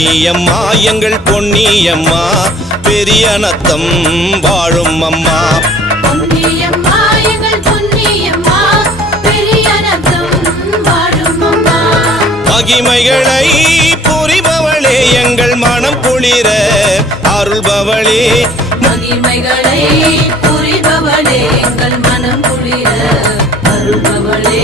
பொன்னியம்மா எங்கள் பொன்னியம்மா பெரிய நத்தம் வாழும் அம்மா. பொன்னியம்மா எங்கள் பொன்னியம்மா பெரிய நத்தம் வாழும் அம்மா. மகிமைகளை புரிபவளே எங்கள் மனம் குளிர அருள்பவளே. மகிமைகளை புரிபவளே எங்கள் மனம் குளிர அருள்பவளே.